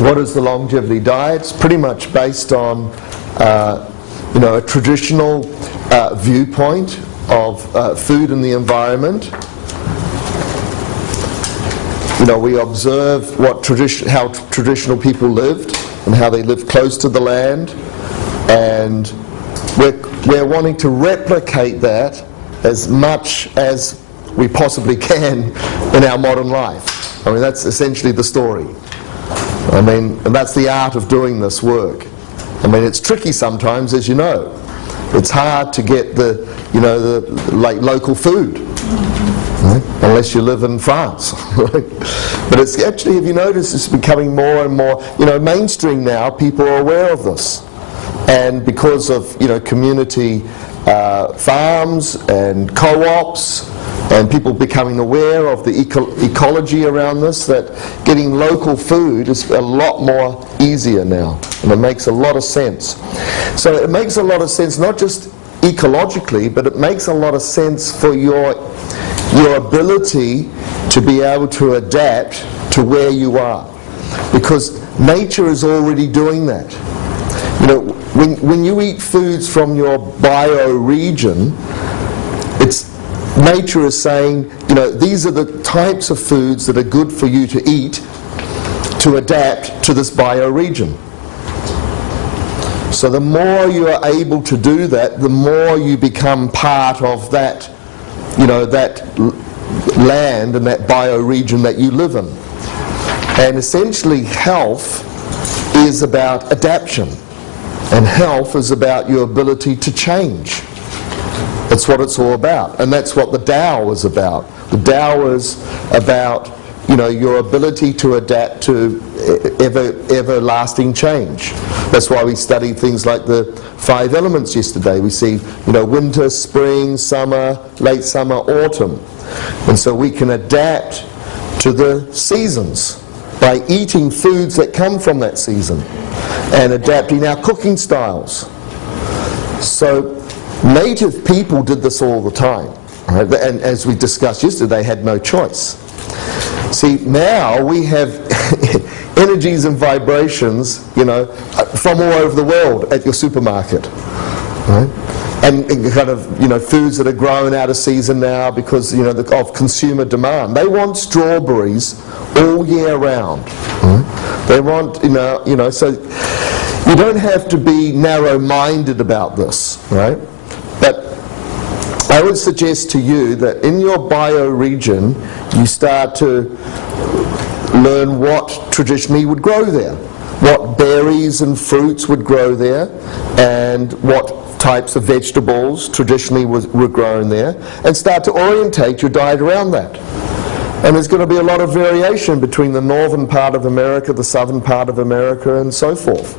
What is the longevity diet? It's pretty much based on a traditional viewpoint of food and the environment. We observe how traditional people lived and how they lived close to the land, and we're wanting to replicate that as much as we possibly can in our modern life. I mean, that's essentially the story. I mean, and that's the art of doing this work. I mean, it's tricky sometimes, as you know. It's hard to get the local food, right? Unless you live in France. Right? But it's actually, have you noticed, it's becoming more and more, mainstream now. People are aware of this, and because of community farms and co-ops, and people becoming aware of the ecology around this, that getting local food is a lot more easier now, and it makes a lot of sense. So it makes a lot of sense not just ecologically, but it makes a lot of sense for your ability to be able to adapt to where you are, because nature is already doing that. When you eat foods from your bioregion, nature is saying, these are the types of foods that are good for you to eat to adapt to this bioregion. So the more you are able to do that, the more you become part of that, that land and that bioregion that you live in. And essentially health is about adaptation, and health is about your ability to change. That's what it's all about, and that's what the Tao is about. The Tao is about, your ability to adapt to everlasting change. That's why we studied things like the 5 elements yesterday. We see, winter, spring, summer, late summer, autumn, and so we can adapt to the seasons by eating foods that come from that season and adapting our cooking styles. So native people did this all the time, right? And as we discussed yesterday, they had no choice. See, now we have energies and vibrations, from all over the world at your supermarket, right? And kind of, foods that are grown out of season now because, of consumer demand. They want strawberries all year round. Right? They want, so you don't have to be narrow-minded about this, right? But I would suggest to you that in your bioregion, you start to learn what traditionally would grow there, what berries and fruits would grow there, and what types of vegetables traditionally were grown there, and start to orientate your diet around that. And there's going to be a lot of variation between the northern part of America, the southern part of America, and so forth.